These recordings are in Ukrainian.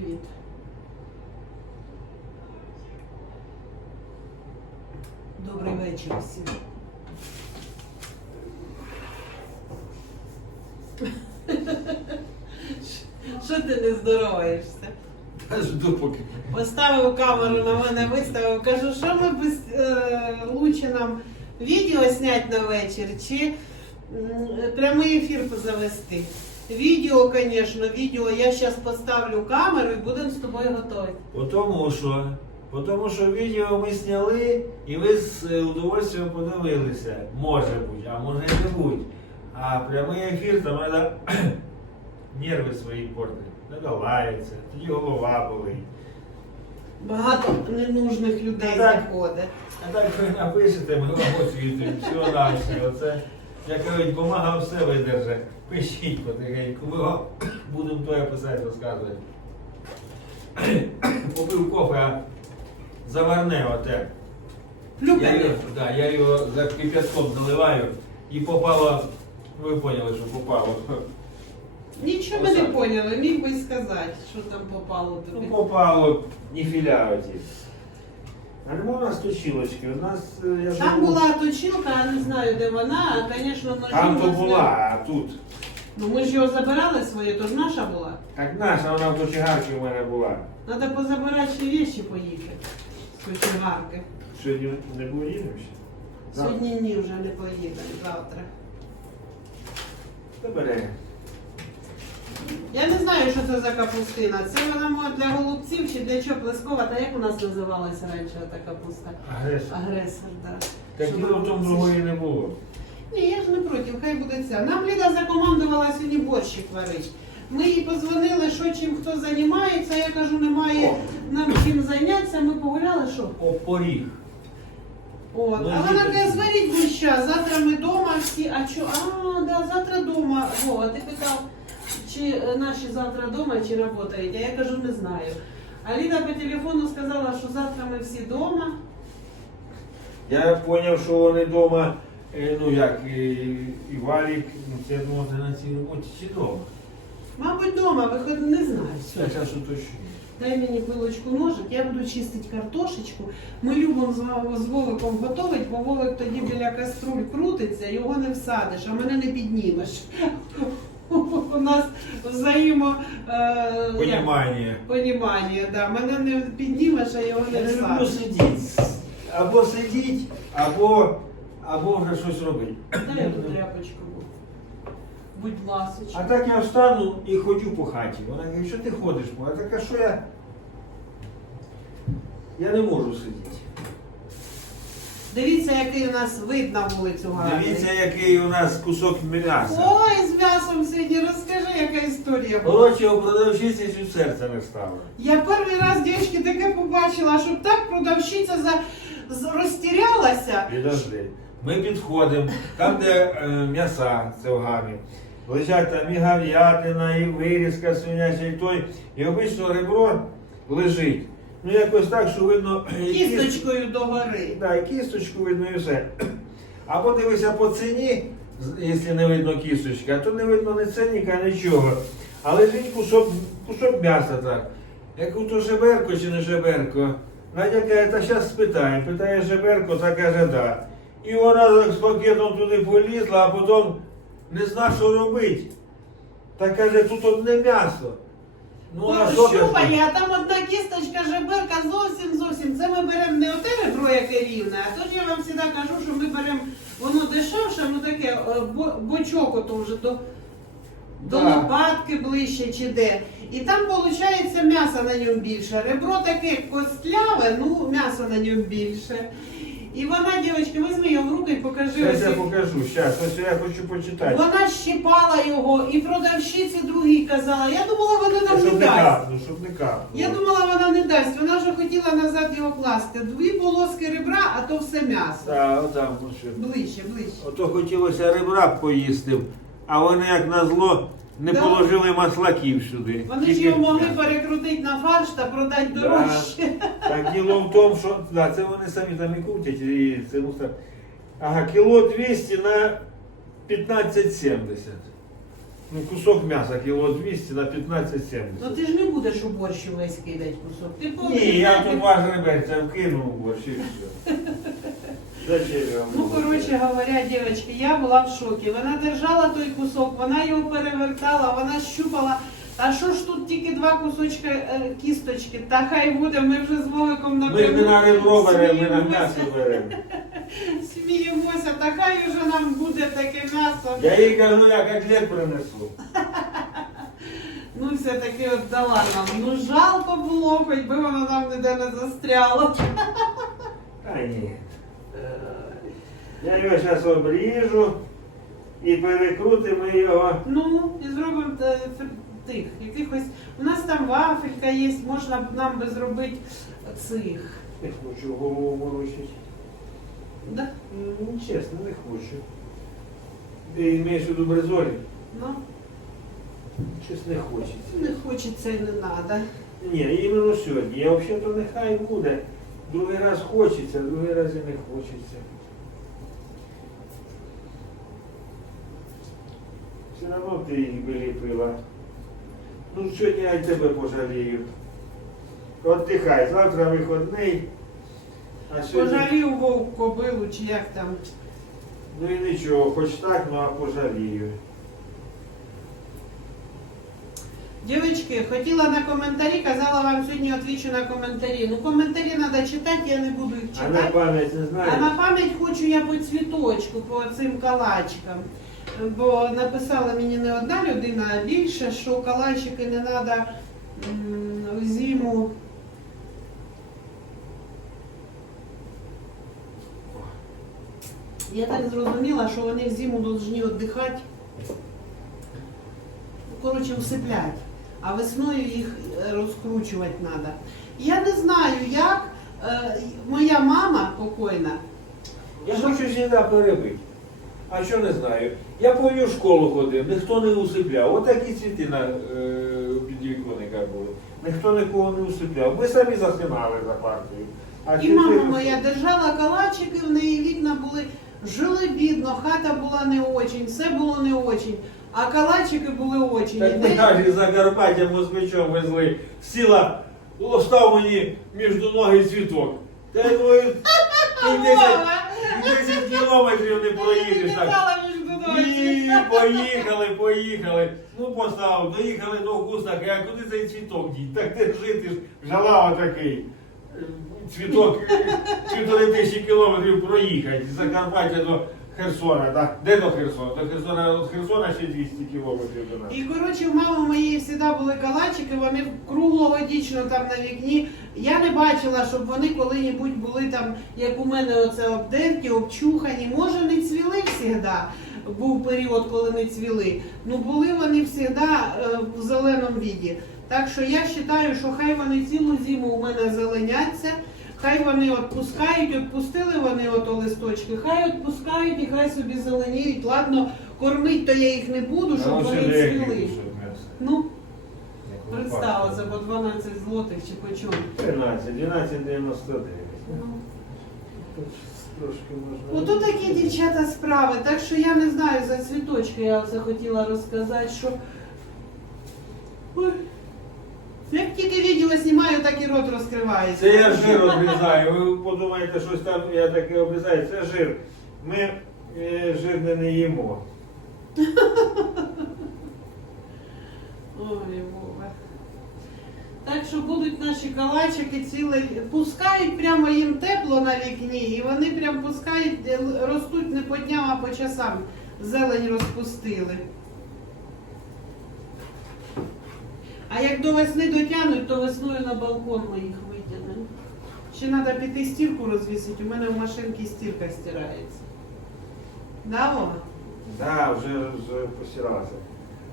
привіт. Добрий вечір всім. Що ти не здороваєшся? Жду поки. Поставив камеру на мене, виставив. Кажу, що ми без е, лучше нам відео зняти на вечір чи м, прямий ефір завести. Відео, звісно, відео. Я зараз поставлю камеру і будемо з тобою готові. Потому що, потому що відео ми зняли і ви з е, удовольствием подивилися. Може бути, а може і не бути. А прямий ефір там треба нерви свої портити. Треба тоді голова болить. Багато ненужних людей Так. заходить. А так ви напишете, ми вам освітимо. Всього навсього. Це, як кажуть, бумага все видержить. Пишіть потихеньку, ми вам будемо твоє писати, розказувати. Попив кофе, а заварне оте. Я його, да, я його за кипятком заливаю і попало, ви поняли, що попало. Нічого ми не поняли, міг би сказати, що там попало Ну, попало ніфіля оті. А нема у нас точилочки, у нас, я Там живу- була точилка, я не знаю, де вона, а, звісно, ножі Там у то нас була, не- а тут. Ну ми ж його забирали своє, то ж наша була. Так наша, вона в кочегарці у мене була. Треба позабирати ще вещи поїхати з кочегарки. Сьогодні не поїдемо ще? Сьогодні ні, вже не поїдемо, завтра. Добре. Я не знаю, що це за капустина. Це вона може для голубців чи для чого плескова, та як у нас називалася раніше та капуста? Агресор. Агресор, так. Так Що діло в тому голубці другої не було. Ні, я ж не проти, хай буде ця. Нам Ліда закомандувала сьогодні борщик варить. Ми їй позвонили, що чим хто займається. Я кажу, немає нам чим зайнятися. Ми погуляли, що? Опоріг. От. Ну, а вона діти- каже, зваріть борща, завтра ми вдома всі. А що? А, да, завтра вдома. Вова, ти питав, чи е, наші завтра вдома, чи працюють. А я кажу, не знаю. А Ліда по телефону сказала, що завтра ми всі вдома. Я зрозумів, що вони вдома, ну як, і, і Валік, ну це я думав, ти на цій роботі чи вдома. Мабуть, вдома, виход не знаю. Все, зараз уточню. Дай мені пилочку ножик, я буду чистити картошечку. Ми любимо з, Ва- з Вовиком готувати, бо Вовик тоді біля каструль крутиться, його не всадиш, а мене не піднімеш. У нас взаємо е, Понімання. понімання, да. мене не піднімеш, а його не Я не люблю всадиш. сидіти. Або сидіть, або, або вже щось робити. Дай одну тряпочку. Будь А ласочка. так я встану і ходжу по хаті. Вона каже, що ти ходиш? А так а що я? Я не можу сидіти. Дивіться, який у нас вид на вулицю гарний. Дивіться, який у нас кусок м'яса. Ой, з м'ясом сьогодні розкажи, яка історія була. Коротше, у продавщиці чуть серце не стало. Я перший раз, дівчатки, таке побачила, щоб так продавщиця за... з- розтірялася. Підожди. Ми підходимо, там, де е, м'яса, це в гамі. Лежать там і говядина, і вирізка свиняча, і той. І обично ребро лежить. Ну якось так, що видно. Кісточкою догори. Да, кісточку видно і все. А подивися по ціні, якщо не видно кісточки, а то не видно ні ценника, нічого. А лежить кусок, кусок м'яса так. Як то жеберко чи не жеберко. Надя каже, та зараз спитаємо. Питає жеберко, та каже, да. І вона так з пакетом туди полізла, а потім не зна, що робити. Та каже, тут одне м'ясо. Ну, а що ти а там одна кісточка жеберка зовсім зовсім. Це ми беремо не оте ребро, яке рівне, а то ж я вам завжди кажу, що ми беремо воно дешевше, ну таке е, бо- бочок ото вже до, до Да. лопатки ближче чи де. І там виходить м'ясо на ньому більше. Ребро таке костляве, ну м'ясо на ньому більше. І вона, дівчатки, візьми його в руки і покажи. Зараз я покажу, зараз, ось я хочу почитати. Вона щипала його, і продавщиці другій казала. Я думала, вона нам не Щоб не дасть. капну, щоб не капну. Я думала, вона не дасть. Вона вже хотіла назад його класти. Дві полоски ребра, а то все м'ясо. Так, отам, ну що. Ближче, ближче. Ото хотілося ребра б поїсти, а вони, як назло, не Да. положили маслаків сюди. Вони ж Тільки- його могли перекрутити на фарш та продати Да. дорожче. Так діло в тому, що да, це вони самі там і крутять, і це мусор. Ага, кіло 200 на 15,70. Ну, кусок м'яса, кіло 200 на 15,70. Ну ти ж не будеш у борщ весь кидати кусок. Ти Ні, я повинен- тут ваш реберця вкинув борщ і все. Ну, коротше говоря, дівчатки, я була в шокі. Вона держала той кусок, вона його перевертала, вона щупала. А що ж тут тільки два кусочки е, кісточки? Та хай буде, ми вже з Вовиком Ми ж не на напряму ребро беремо, ми на м'ясо беремо. сміємося, та хай вже нам буде таке м'ясо. Я їй кажу, я котлет принесу. Ну, все-таки от дала нам. Ну, жалко було, хоч би воно нам ніде не застряло. Та ні. Я його зараз обріжу і перекрутимо його. Ну, і зробимо е, фр- тих, якихось. У нас там вафелька є, можна б нам би зробити цих. Не хочу голову морочити. Да? Ну, чесно, не хочу. Ти маєш в виду бризолі? Ну, Щось не хочеться. не хочеться і не треба. Ні, іменно сьогодні. Я взагалі-то нехай буде. Другий раз хочеться, другий раз і не хочеться. Все одно ти їх виліпила. Ну, сьогодні я й тебе пожалію. Отдихай, завтра виходний. А сьогодні... Пожалів вовк кобилу, чи як там. Ну і нічого, хоч так, ну а пожалію. Дівчатки, хотіла на коментарі, казала вам сьогодні відвічу на коментарі. Ну, коментарі треба читати, я не буду їх А на читати. пам'ять не А знаєш? на пам'ять хочу я по цвіточку, по цим калачкам. Бо написала мені не одна людина, а більше, що калачики не треба в зиму. Я так зрозуміла, що вони в зиму повинні віддихати. Коротше, всиплять. А весною їх е, розкручувати треба. Я не знаю, як е, моя мама покойна. Я хочу завжди перебити. А що не знаю? Я помню в школу ходив, ніхто не усипляв. Отакі цвіти на е, підвіконника були. Ніхто нікого не усипляв. Ми самі засинали за партію. А І мама моя держала калачики, в неї вікна були, жили бідно, хата була не очень, все було не очень, а калачики були очень. Так ми із Закарпаття москвичом везли. Сіла, став мені між ноги цвіток. Та й і 10, кілометрів не проїдеш так. І поїхали, поїхали. Ну поставив, доїхали до густа, а куди цей цвіток дій? Так де жити ж жала отакий. Е, Цвіток півтори тисячі кілометрів проїхати з Закарпаття до Херсона. Так? Де до Херсона? До Херсона, від Херсона ще 200 кілометрів до нас. І коротше, в мами моєї завжди були калачики, вони круглогодічно там на вікні. Я не бачила, щоб вони коли-небудь були там, як у мене, оце обдерті, обчухані. Може, не цвіли завжди. Був період, коли не цвіли. Ну були вони завжди е, в зеленому віді. Так що я вважаю, що хай вони цілу зиму у мене зеленяться. Хай вони відпускають, відпустили вони ото листочки, хай відпускають і хай собі зеленіють. Ладно, кормить то я їх не буду, щоб вони цвіли. Ну, за по 12 злотих чи по чому. 13, 12,99. Ну. Ото такі дівчата справи. Так що я не знаю за цвіточки, я оце хотіла розказати, що. Ой. Як тільки відео знімаю, так і. Це я жир обрізаю. Ви подумаєте, щось там я таке обрізаю. Це жир. Ми е, жир не, не їмо. Ой, Бога. Так що будуть наші калачики ціле, пускають прямо їм тепло на вікні, і вони прям пускають, ростуть не по дням, а по часам. Зелень розпустили. А як до весни дотягнуть, то весною на балкон ми їх витягнемо. Ще треба піти стірку розвісити, у мене в машинці стірка стирається. Да, Вова? Да, вже, вже посіралася.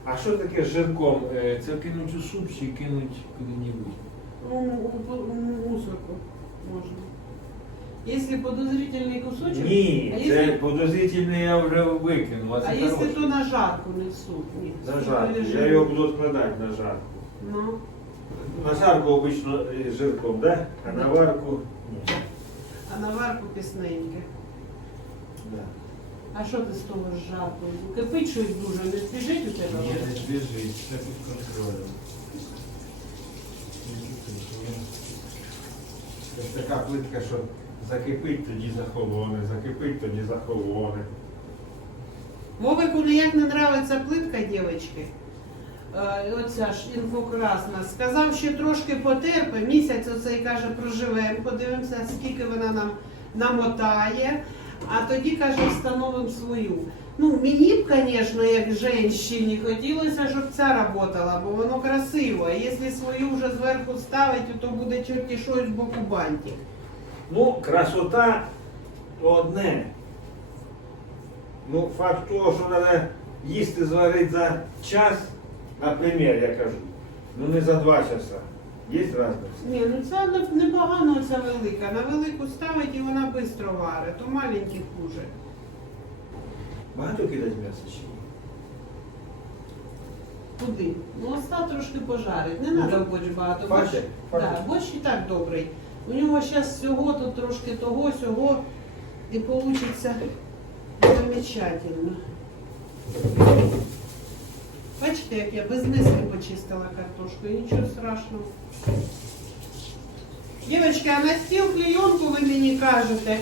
А що таке з жирком? Е, Це кинуть у суп чи кинуть куди-небудь? Ну, у- у- у мусорку можно. Если подозрительный кусочек, Ні, а це если, подозрительне я вже викинув. А це хороше. то на жарку? Нет, На суп жарку. или Я жир? його буду складати на жарку. Ну, На жарку обично жирком, да? А на варку ні. а на варку пісненьке. Да. А що ти з того з жарко? Кипить щось дуже, не свіжить у тебе? Ні, не біжить, це під контролем. Це така плитка, що закипить, тоді захолоне, закипить, тоді захолоне. Вовику ніяк не нравиться плитка, дівчатки. Е, Оця ж інфокрасна. Сказав, що трошки потерпи, місяць оцей каже, проживемо, подивимося, скільки вона нам намотає, а тоді каже, встановимо свою. Ну, мені б, звісно, як жінщині, хотілося, щоб ця працювала, бо воно красиво. А якщо свою вже зверху ставити, то буде чорті щось з боку бантик. Ну, красота одне. Ну, факт того, що треба їсти зварити за час, наприклад, я кажу, ну не за два часа. Є різниця? Ні, ну це не- непогано ця велика. На велику ставить і вона швидко варить, то маленькі хуже. Багато кидати м'ясо чи ні? Куди? Ну, остав трошки пожарить. Не Ну, треба борщ багато. Борщ? Фаче. да, борщ і так добрий. У нього зараз всього тут трошки того, сього, і вийде замечательно. Бачите, як я без миски почистила картошку, і нічого страшного. Дівчатки, а на стіл клейонку ви мені кажете.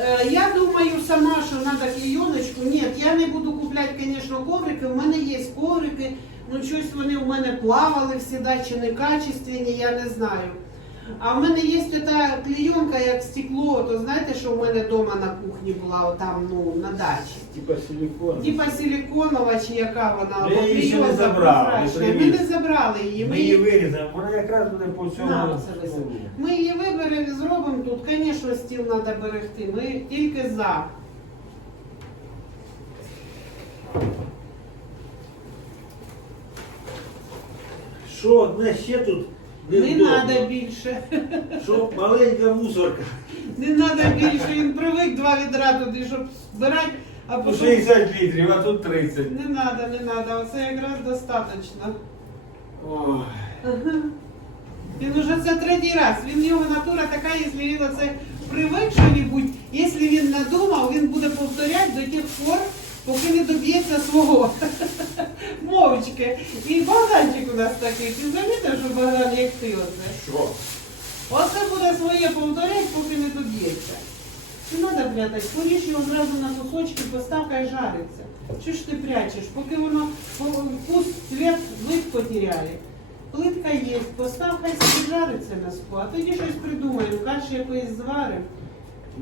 Е, Я думаю сама, що треба клейоночку. Ні, я не буду купляти, звісно, коврики. У мене є коврики, ну щось вони у мене плавали всегда, чи не качественні, я не знаю. А в мене є та клейонка, як стекло, то знаєте, що в мене вдома на кухні була, отам, ну, на дачі. Типа силикон. Типа силіконова чи яка вона, Ми її ще не забрали, прозрачна. не Ми привіз. не забрали її. Ми її вирізаємо, вона якраз буде по цьому. На, Ми її виберемо зробимо тут. Звісно, стіл треба берегти. Ми тільки за. Що одне ще тут Не невдобно? треба більше. Що маленька мусорка. Не треба більше. Він привик два відра туди, щоб збирати, а По 60 літрів, а тут 30. не треба, не треба. Оце якраз достатньо. Ой. Він уже це третій раз. Він його натура така, якщо він оце привик що-небудь, якщо він надумав, він буде повторяти до тих пор, поки не доб'ється свого. Мовчки. І Богданчик у нас такий. Ти замітив, що Богдан як ти оце? Що? Оце буде своє повторяти, поки не доб'ється. Не треба прятати, поріж його зразу на кусочки, постав, хай жариться. Що ж ти прячеш? Поки воно вкус, цвет, вид потеряє. Плитка є, постав, хай собі жариться на ску, а тоді щось придумаємо, каші якоїсь зваримо.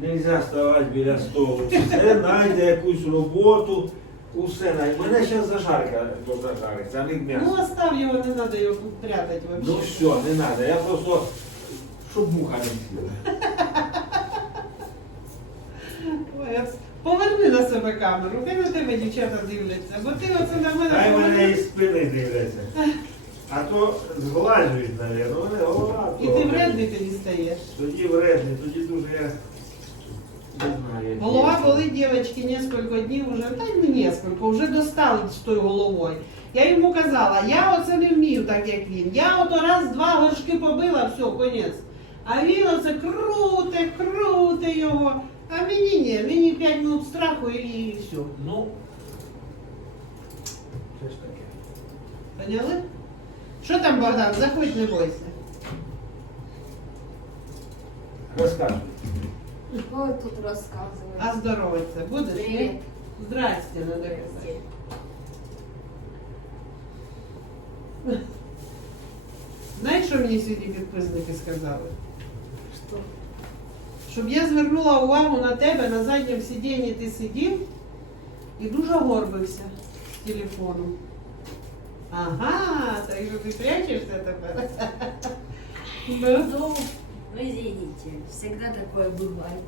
Нельзя ставати біля столу. Все знайде якусь роботу, усе знайде. Мене зараз зажарка зажариться, а не Ну, м'ясо. остав його, не треба його прятати взагалі. Ну все, не треба. Я просто, щоб муха не сіла. Поверни на себе камеру, хай на тебе дівчата дивляться, бо ти оце на мене. Хай мене із спини дивляться. А то зглажують, голова. І ти вредний тоді стаєш. Тоді вредний, тоді дуже я не знаю. Голова болить дівчатки несколько днів вже, та й не несколько, вже достали з тою головою. Я йому казала, я оце не вмію так, як він. Я ото раз-два горшки побила, все, конець. А він оце круте, круте його. А мені ні, мені 5 минут страху і все. Ну, це ж таке. Поняли? Що там, Богдан? Заходь, не бойся. Розкажи. Что вы тут рассказываете? А здороваться будеш? ні? Привіт. Здрасте, надо казати. Знаєш, що мені сьогодні підписники сказали? Что? Щоб я звернула увагу на тебе, на задньому сидінні ти сидів і дуже горбився з телефоном. Ага, так що ти прячешся тепер. Ну, Ну, вы извините, всегда такое бывает.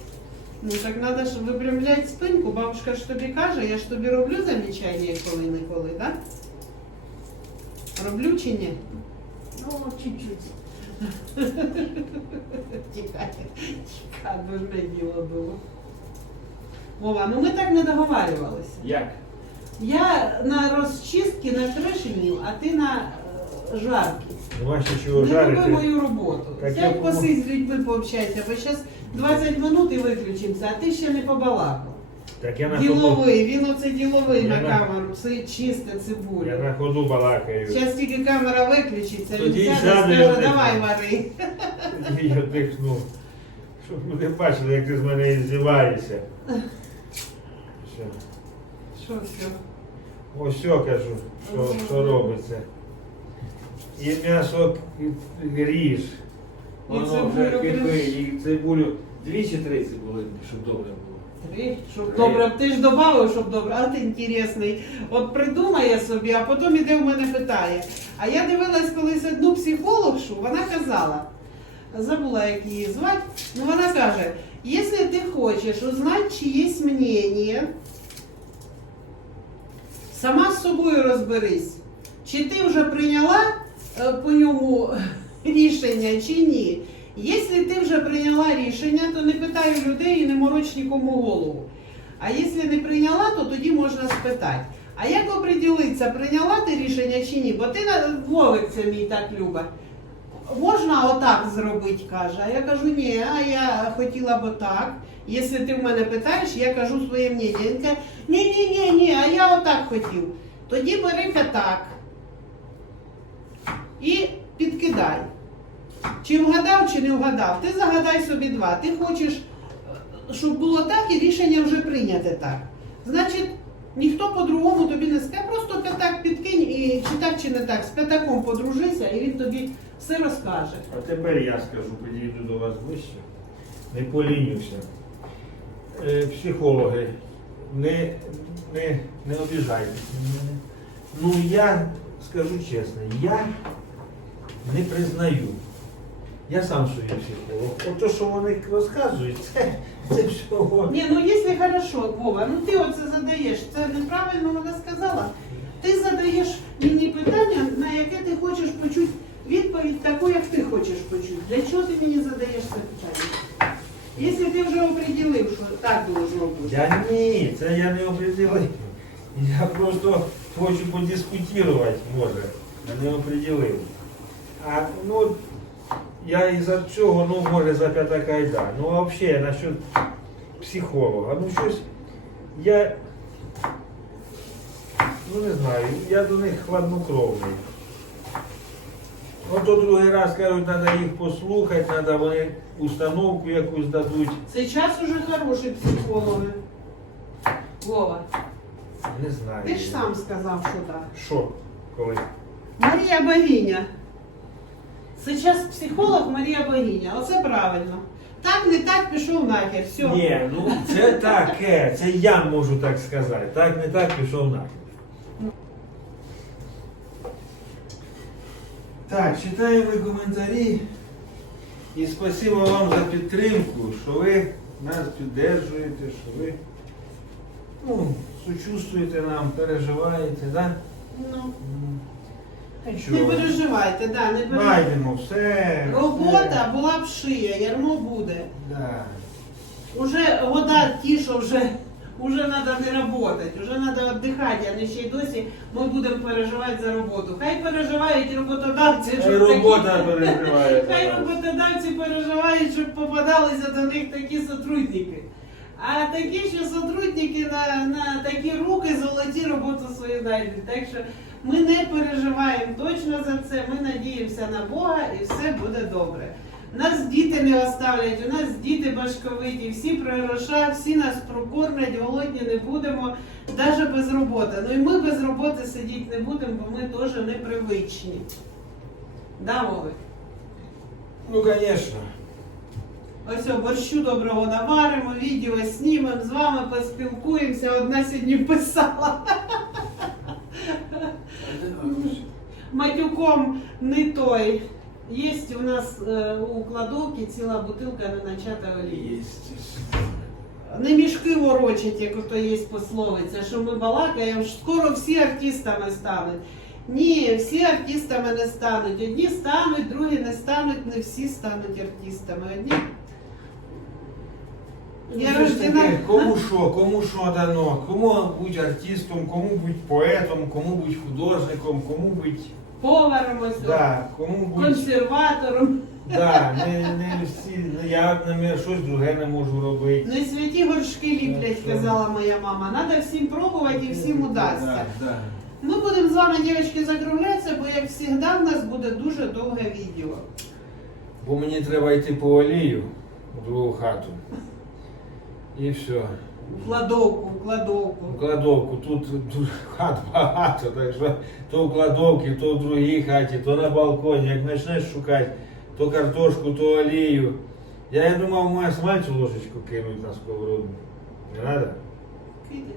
Ну так треба ж випрямляти спинку. Бабушка ж тобі каже, я ж тобі роблю замічання коли-неколи, так? Роблю чи ні? Ну, чуть-чуть. Тікай, тікай, дурне діло було. Вова, ну ми так не договарювалися. Як? Я на розчистки на кришенів, а ти на е, жарки. Чого Не роби мою роботу. Так я Сядь помог- посидь з людьми пообщайся, бо зараз 20 минут і виключимося, а ти ще не побалакав. Так я на ходу, Діловий, він оце діловий Я на на- камеру, це чиста я цибуля. на ходу балакаю. Зараз тільки камера виключиться, він Тоді сяде, сяде, скаже, я давай вари. Тоді я дихнув. Щоб люди бачили, як ти з мене здіваєшся. Все. Що все? Ось що кажу, що, що робиться. І м'ясо ріж. Воно цибулю вже кипить, і цибулю. Дві чи три цибули, щоб добре було. Три, щоб Три. добре, ти ж додав, щоб добре, а ти інтересний. От придумає собі, а потім іде в мене питає. А я дивилась колись одну психологшу, вона казала, забула, як її звати, ну вона каже, якщо ти хочеш узнати чиєсь мнення, сама з собою розберись, чи ти вже прийняла е, по ньому рішення, чи ні. Якщо ти вже прийняла рішення, то не питай людей і не мороч нікому голову. А якщо не прийняла, то тоді можна спитати. А як оприділитися, прийняла ти рішення чи ні? Бо ти це мій так любить. Можна отак зробити, каже. А я кажу, ні, а я хотіла б отак. Якщо ти в мене питаєш, я кажу своє мнення. Ні, ні, ні, а я отак хотів. Тоді бери-ка так. І підкидай. Чи вгадав, чи не вгадав. Ти загадай собі два. Ти хочеш, е, щоб було так, і рішення вже прийняте так. Значить, ніхто по-другому тобі не скаже, просто п'ятак підкинь і чи так, чи не так. З п'ятаком подружися, і він тобі все розкаже. А тепер я скажу, підійду до вас ближче. Не полінюся. Е, психологи, не, не, не обіжайтесь мене. Ну я скажу чесно, я не признаю. Я сам собі психолог. От то, що вони розказують, це, це всього. Ні, ну якщо хорошо, Вова, ну ти оце задаєш, це неправильно вона сказала. Ти задаєш мені питання, на яке ти хочеш почути відповідь таку, як ти хочеш почути. Для чого ти мені задаєш це питання? Якщо ти вже оприділив, що так должно бути. Я ні, це я не определив. Я просто хочу подискутувати, може. Я не определив. А ну, я із-за цього, ну, може, за п'ятака й да. Ну, а взагалі, насчет психолога, ну щось, я, ну не знаю, я до них хладнокровний. От то другий раз кажуть, треба їх послухати, треба вони установку якусь дадуть. Зараз уже хороші психологи. Вова, Не знаю. ти ж сам сказав, що так. Що? Коли? Марія Богиня. Сейчас психолог Марія Богиня. Оце правильно. Так, не так, пішов нахер. Все. Ні, ну це таке, це я можу так сказати. Так, не так пішов нахер. Так, читаємо коментарі. І спасибо вам за підтримку, що ви нас підтримуєте, що ви ну, сочувствуєте нам, переживаєте, да? Ну, не переживайте, да, не переживайте. Знайдемо все. Робота була б шия, ярмо буде. Да. Уже года ті, що вже, вже треба не працювати, вже треба віддихати, а не ще й досі ми будемо переживати за роботу. Хай переживають роботодавці, Хай щоб робота такі- переживає. Хай роботодавці переживають, щоб попадалися до них такі сотрудники. А такі ще сотрудники на, на такі руки золоті роботу свою знайдуть. Так що ми не переживаємо точно за це. Ми надіємося на Бога і все буде добре. Нас діти не оставлять, у нас діти башковиті, всі при грошах, всі нас прокормлять, голодні не будемо, навіть без роботи. Ну і ми без роботи сидіти не будемо, бо ми теж непривичні. Да, Вовик? Ну, звісно. Ось о, борщу доброго наваримо, відео знімемо, з вами поспілкуємося. Одна сьогодні писала матюком не той. Є у нас е, у кладовці ціла бутилка не начата олії. Не мішки ворочать, як ото є пословиця, що ми балакаємо, скоро всі артистами стануть. Ні, всі артистами не стануть. Одні стануть, другі не стануть, не всі стануть артистами. Одні. Я Ну, рождена. таке, Кому що, кому що дано, кому бути артистом, кому бути поетом, кому бути художником, кому бути Поваром ось, да, кому консерватором. Да, не, не всі, не я, наприклад, щось друге не можу робити. Не святі горшки ліплять, Ну, що? казала моя мама. Надо всім пробувати і всім удасться. Да, да. Ми будемо з вами, дівчатки, закруглятися, бо як завжди в нас буде дуже довге відео. Бо мені треба йти по олію у другу хату. І все. В кладовку, в кладовку. В кладовку. Тут дуже хат багато, так що то в кладовці, то в другій хаті, то на балконі. Як почнеш шукати, то картошку, то олію. Я і думав, маю смальцю ложечку кинуть на сковороду. Не треба? Кидай.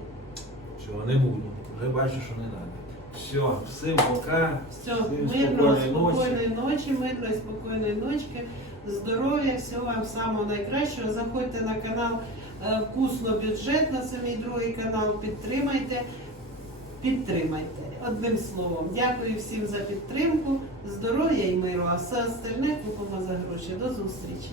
Всього не буду. Вже бачу, що не треба. Все, всім пока. Все, Всім мирного, спокійної ночі. спокійної ночі, мирної, спокійної ночки, здоров'я, всього вам самого найкращого. Заходьте на канал Вкусно бюджет на самий другий канал. Підтримайте, підтримайте. Одним словом, дякую всім за підтримку, здоров'я і миру, а все остальне купимо за гроші. До зустрічі.